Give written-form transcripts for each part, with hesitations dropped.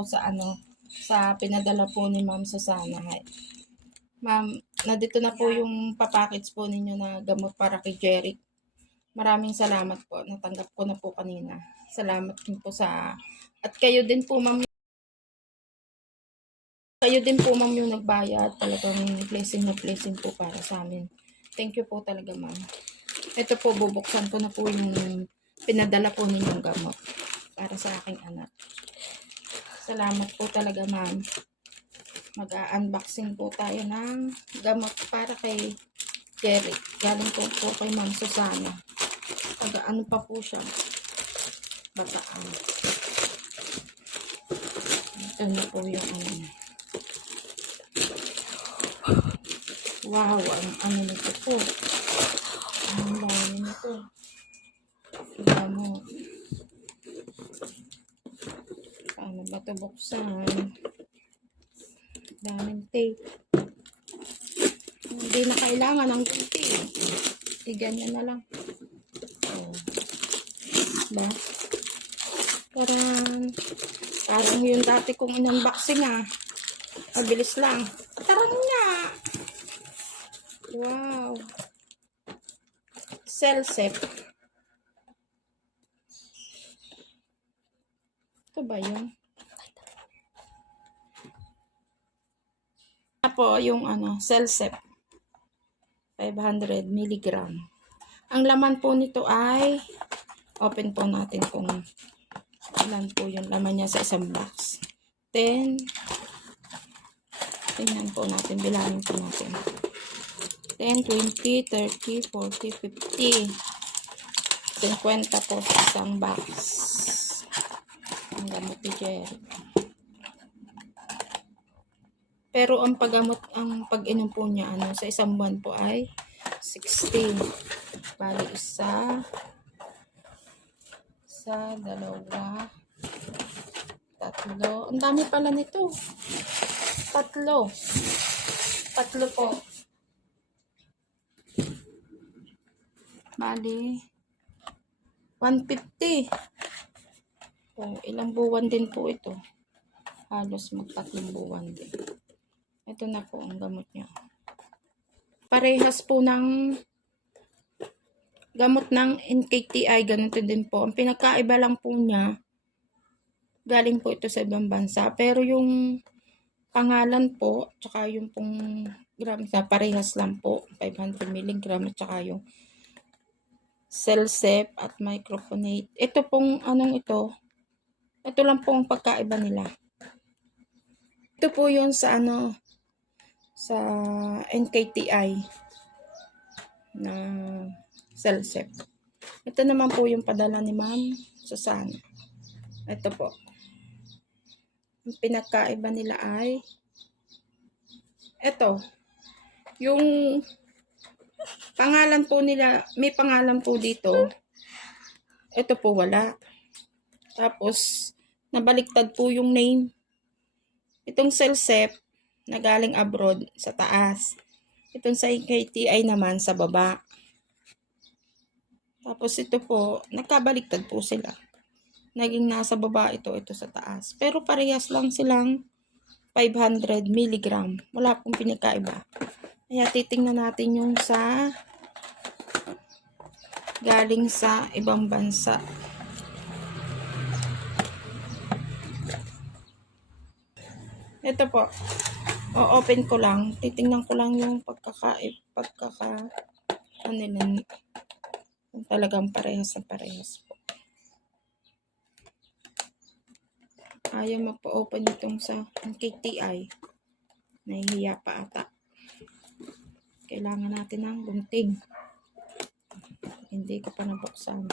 po sa sa pinadala po ni Ma'am Susana. Ma'am, nandito na po yung papackage po ninyo na gamot para kay Jeric. Maraming salamat po. Natanggap ko na po kanina. Salamat din po sa... At kayo din po, Ma'am. Kayo din po, Ma'am, yung nagbayad. Talagang blessing na blessing po para sa amin. Thank you po talaga, Ma'am. Ito po, bubuksan ko na po yung pinadala po ninyong gamot para sa aking anak. Salamat po talaga, Ma'am. Mag-unboxing po tayo ng gamot para kay Jeric. Galing po kay Ma'am Susana. Ano pa po siya? Bataan. Ito na po yung Wow, ang nito po. Ang dami nito. Diba mo? Paano ba ito buksan? Daming tape. Hindi na kailangan ng gunting. Ganyan na lang. Oh. Diba? Parang yung dati kong in-unboxing Mabilis lang. Tarang nga. Wow. Cellsep. Ito ba yun? Po yung Cellsep 500 mg. Ang laman po nito ay open po natin kung ilan po yung laman niya sa isang box. 10. Tingnan po natin, bilangin po natin. 10, 20, 30, 40, 50. 50 po sa isang box. Ang gamot ni Jeric. Pero ang pag-inom po niya sa isang buwan po ay 16. Bali isa, dalawa, tatlo. Ang dami pala nito. Tatlo po. Bali 150. Ilang buwan din po ito. Halos mag-3 buwan din. Ito na po ang gamot niya. Parehas po ng gamot ng NKTI. Ganito din po. Ang pinakaiba lang po niya, galing po ito sa ibang bansa. Pero yung pangalan po, tsaka yung pong grams na parehas lang po. 500 mg at tsaka yung Cellsep at Microphonate. Ito pong ito lang pong pagkaiba nila. Ito po yun sa sa NKTI na Cellsep. Ito naman po yung padala ni Ma'am Susana. Ito po. Ang pinakaiba nila ay ito. Yung pangalan po nila, may pangalan po dito. Ito po wala. Tapos nabaliktad po yung name. Itong Cellsep na galing abroad sa taas. Itong sa NKTI naman sa baba. Tapos ito po, nagkabaliktad po sila. Naging nasa baba ito sa taas. Pero parehas lang silang 500 mg. Wala pong pinakaiba. Kaya titingnan natin yung sa galing sa ibang bansa. Ito po. O-open ko lang. Titingnan ko lang yung kung talagang parehas na parehas po. Ayaw magpa-open itong sa KTI. Nahihiya pa ata. Kailangan natin ng gunting. Hindi ko pa nabuksan.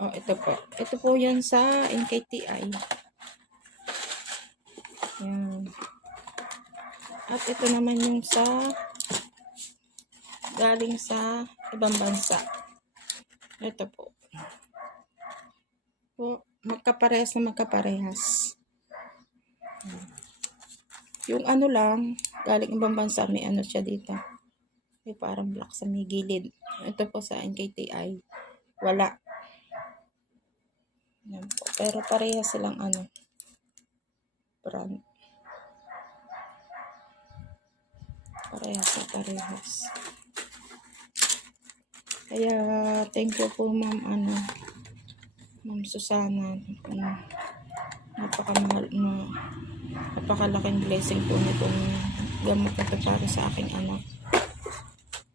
Ito po. Ito po yan sa NKTI. Yan. At ito naman yung galing sa ibang bansa. Ito po. Magkaparehas na magkaparehas. Yung lang, galing ibang bansa, may siya dito. May parang black sa may gilid. Ito po sa NKTI. Wala. Yan po. Pero parehas silang brand. Parehas. Kaya, thank you po ma'am, Ma'am Susana. Napakamahal na, napakalaking blessing po nitong gamot na to para sa aking anak.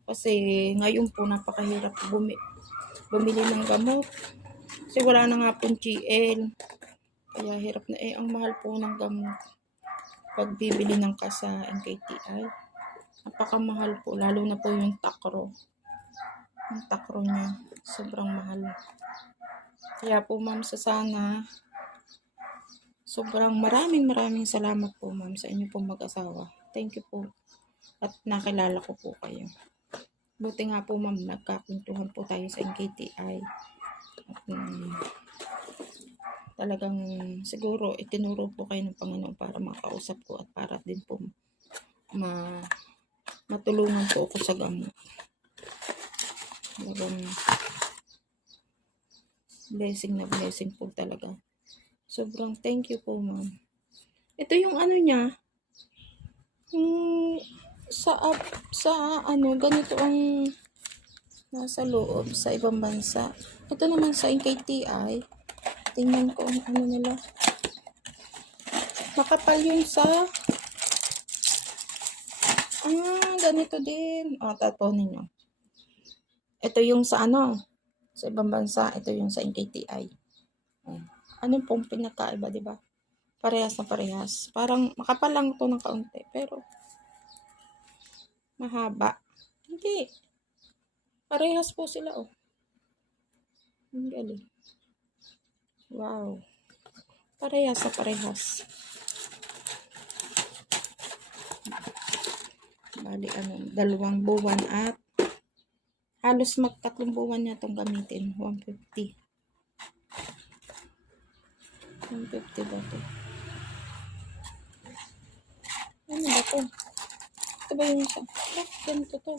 Kasi ngayon po napakahirap bumili ng gamot. Kasi wala na nga pong GL. Kaya hirap na ang mahal po ng gamot. Pag bibili ng sa NKTI, napakamahal po. Lalo na po yung takro. Yung takro niya, sobrang mahal. Kaya po ma'am Susana, sobrang maraming salamat po ma'am sa inyo pong mag-asawa. Thank you po. At nakilala ko po kayo. Buti nga po ma'am, nagkakwentuhan po tayo sa NKTI. At talagang siguro itinuro po kayo ng Panginoon para makausap ko at para din po matulungan po ako sa gamot. Talagang blessing po talaga. Sobrang thank you po ma'am. Ito yung niya, ganito ang nasa loob sa ibang bansa. Ito naman sa NKTI, tingnan ko ang nila. Makapal yung ganito din. Tapo ninyo. Ito yung sa sa ibang bansa, ito yung sa NKTI. Ano pong pinakaiba, di ba? Parehas na parehas. Parang makapal lang to ng kaunti, pero mahaba. Hindi. Parehas po sila, Ang galing. Wow. Parehas na parehas. Bali, 2 buwan at halos mag-3 buwan niya itong gamitin. 150. 150 ba ito? Ano ba ito? Ito ba yung isa? Ganito to.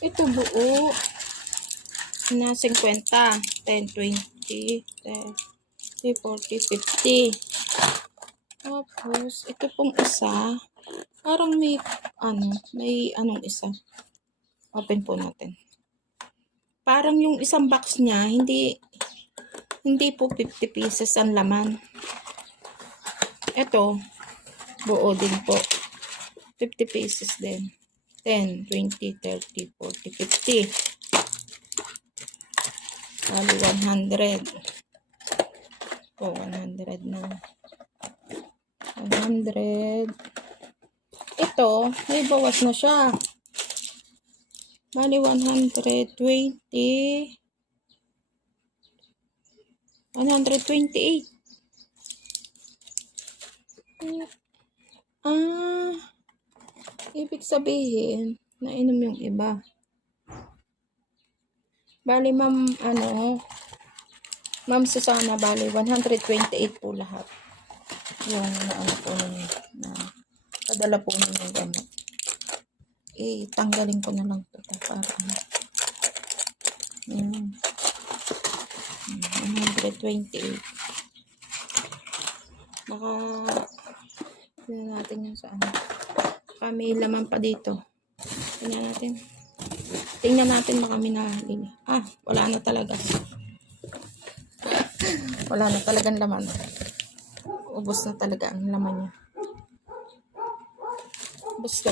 Ito buo na 50, 10, 20, 30, 40, 50. Tapos, ito pong isa, parang may isa. Open po natin. Parang yung isang box niya, hindi po 50 pieces ang laman. Ito, buo din po. 50 pieces din. 10, 20, 30, 40, 50. Bali, 100. 100 na. 100. Ito, may bawas na siya. Bali, 120. 128. Ibig sabihin, nainom yung iba. Bali, ma'am Susana, bali, 128 po lahat. Yung po ninyo, na padala po ninyo yung gamot. Tanggalin ko na lang ito para yan. 128. Baka tingnan natin yung sa may laman pa dito. Tingnan natin baka may nahali. Wala na talaga. Wala na talagang laman. Ubos na talaga ang laman niya. Ubos.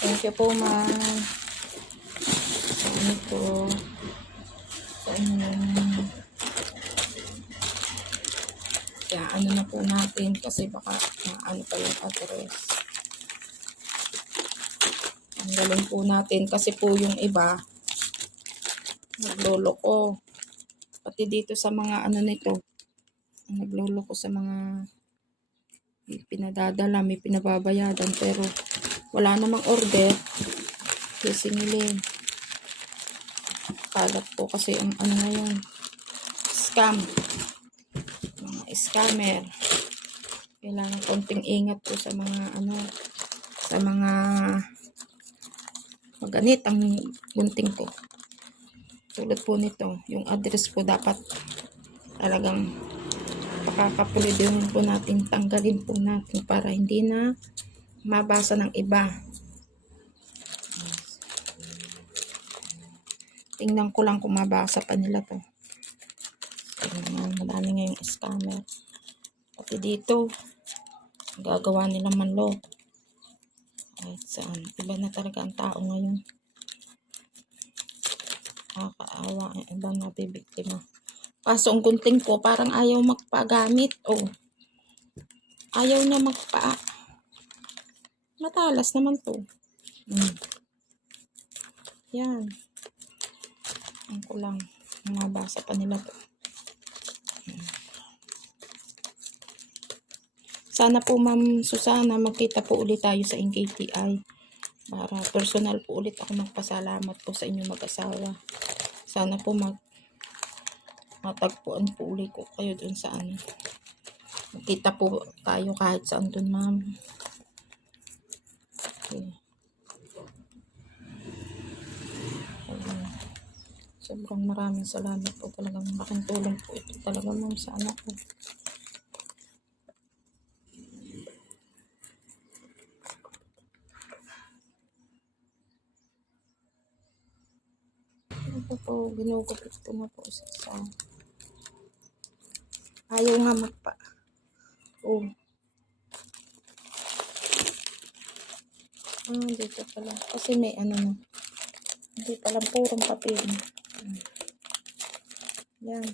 Thank you po, ma'am. Ito. Kaya na po natin kasi baka pa yung address. Ang galing po natin kasi po yung iba nagloloko. Pati dito sa mga nito, nagloloko sa mga pinadadala, may pinababayadan pero wala namang order. Sisingilin. Kalat po kasi ang ngayon. Scam. Mga scammer. Kailangan konting ingat po sa mga sa mga maganit ang gunting ko. Tulad po nito, yung address po dapat talagang pakakapulidohin po natin, tanggalin po natin para hindi na mabasa ng iba. Tingnan ko lang kung mabasa pa nila to. Madami ngayong scammer. Pati dito, gagawa nila manlot. Kahit saan. Iba na talaga ang tao ngayon. Nakakaawa ang ibang nabibiktima. Kaso ang gunting ko parang ayaw magpagamit. Oh. Ayaw niya magpa. Matalas naman to. Yan. Ang kulang. Mabasa pa nila to. Sana po Ma'am Susana magkita po ulit tayo sa NKTI. Para personal po ulit ako magpasalamat po sa inyong mag-asawa. Sana po matagpuan po ulit ko kayo dun sa ano. Magkita po tayo kahit saan dun Ma'am. Okay. Sobrang maraming salamat po, talagang malaking tulong po ito talaga Ma'am sa anak ko. Ito po, ginugupit ko na po sa isa. Ayaw nga magpa. Oh. Dito pala. Kasi may ano na. Hindi pala purong papel. Yan.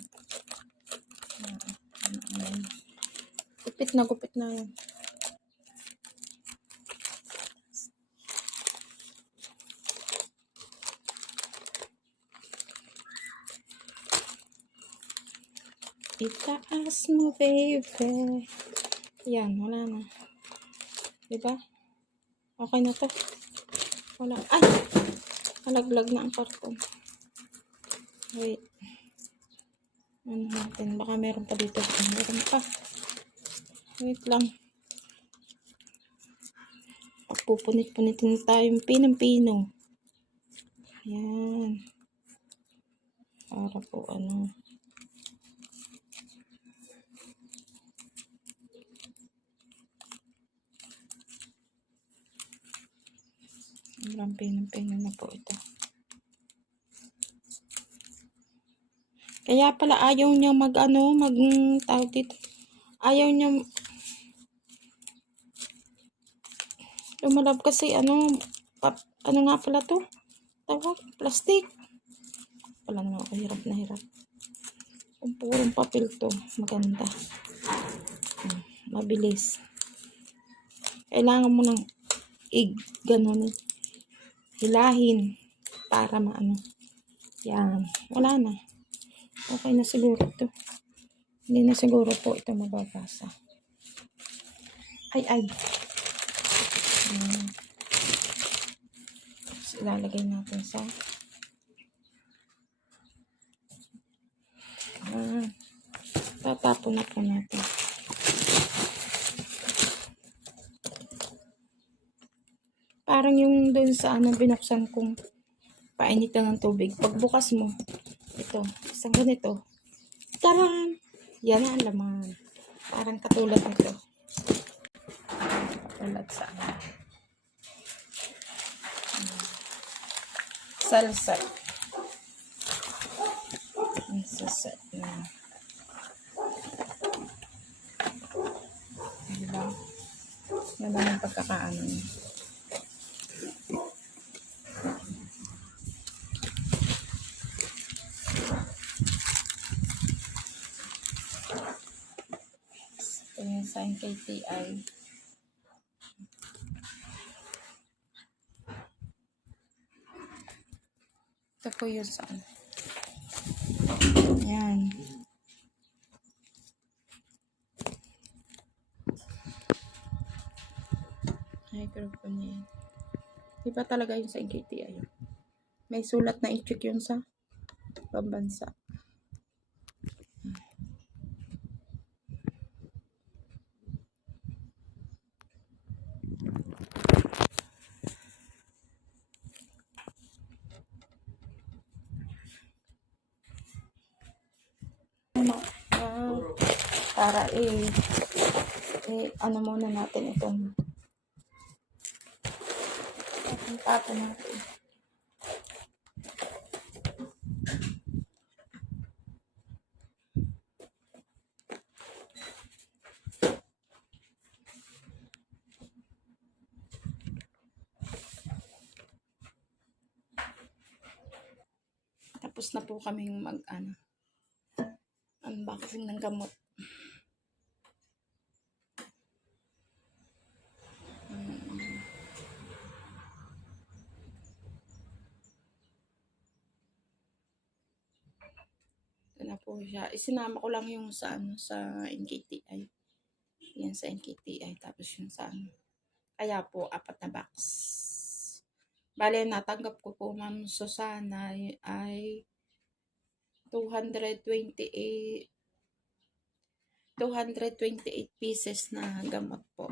Gupit na yan. Itaas mo, baby. Yan, wala na. Diba? Okay na to. Wala. Ay! Nalaglag na ang karton. Wait. Ano natin? Baka meron pa dito. Meron pa. Wait lang. Pagpupunit-punitin tayong pinang-pino. Yan. Para po ano. Sobrang pinang-pino na po ito. Kaya pala ayaw niya tawag dito. Ayaw niya lumalab kasi ano nga pala to? Tawag, plastic. Wala naman ako, hirap na hirap. Kung purong papel to, maganda. Mabilis. Kailangan mo ng ganun. Hilahin para maano. Yan. Wala na. Okay na siguro ito. Hindi na siguro po ito mababasa. Ay. Ilalagay natin sa tatapon na po natin. Parang yung dun sa binuksan kong painitan ng tubig. Pagbukas mo, ito, isang ganito. Taran! Yan ang laman. Parang katulad nito. Katulad sa salsa. Ang saset na. Diba? Yan lang yung pagkakaano niya. Ito yung sa NKTI. Ito po yung saan. Yan. Microphone niya. Diba talaga yung sa NKTI? May sulat na i-check yun sa pambansa. Ah, para ano muna natin itong tapo natin. Tapos na po kaming unboxing ng gamot. Ito na po siya. Isinama ko lang yung sa NKTI. Yan sa NKTI. Tapos yung sa Kaya po, 4 na box. Bale, natanggap ko po, Ma'am Susana, ay 228 pieces na gamot po.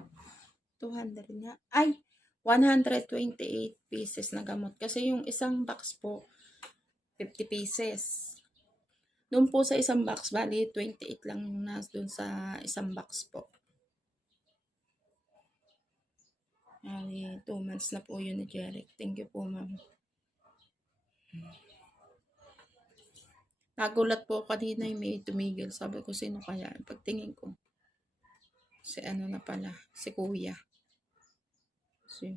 200 nga. Ay, 128 pieces na gamot. Kasi yung isang box po, 50 pieces. Doon po sa isang box, bali 28 lang yung doon sa isang box po. Bali, 2 months na po yun ni Jeric. Thank you po, ma'am. Nagulat po kanina yung may tumigil. Sabi ko, sino kaya? Pagtingin ko, si ano na pala, si kuya. So,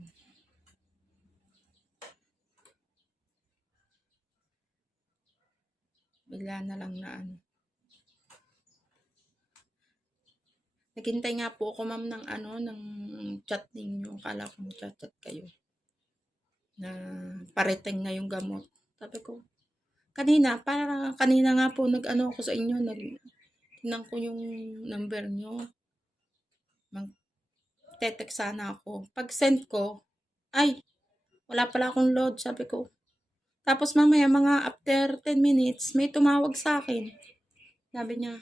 bigla na lang na Naghintay nga po ako, ma'am, ng ng chat ninyo. Akala ko chat kayo. Na parating na yung gamot. Sabi ko, kanina nga po nag-ano ako sa inyo, tingnan ko yung number nyo. Mag-text sana ako. Pag send ko, ay, wala pala akong load, sabi ko. Tapos mamaya mga after 10 minutes, may tumawag sa akin. Sabi niya,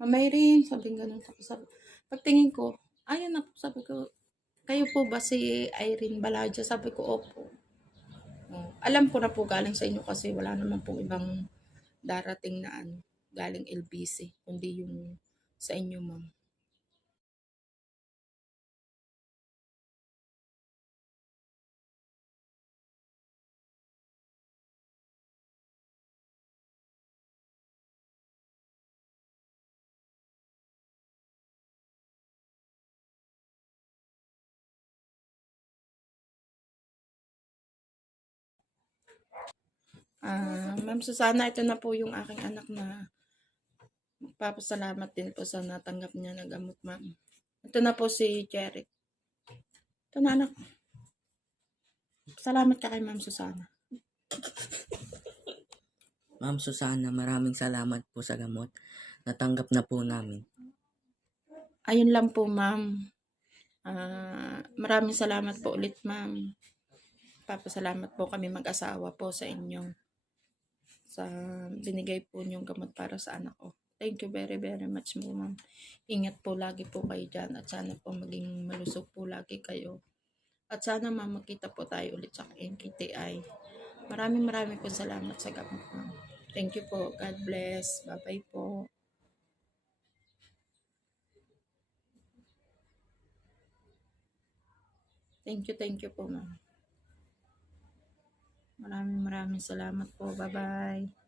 Mamay rin, sabi ganun. Tapos pagtingin ko, ayun na po, sabi ko, kayo po ba si Irene Balaja? Sabi ko, opo. Alam ko na po galing sa inyo kasi wala naman pong ibang darating na galing LBC, kundi yung sa inyo, ma'am. Ma'am Susana, ito na po yung aking anak na magpapasalamat din po sa natanggap niya na gamot, ma'am. Ito na po si Jeric. Ito na, anak. Salamat ka kay Ma'am Susana. Ma'am Susana, maraming salamat po sa gamot. Natanggap na po namin. Ayun lang po, ma'am. Maraming salamat po ulit, ma'am. Papasalamat po kami mag-asawa po sa inyo sa binigay po niyong gamot para sa anak ko. Thank you very, very much po, ma'am. Ingat po lagi po kayo dyan at sana po maging malusog po lagi kayo. At sana, ma'am, makita po tayo ulit sa NKTI. Maraming po salamat sa gamot, ma'am. Thank you po. God bless. Bye-bye po. Thank you po, ma'am. Maraming salamat po. Bye-bye.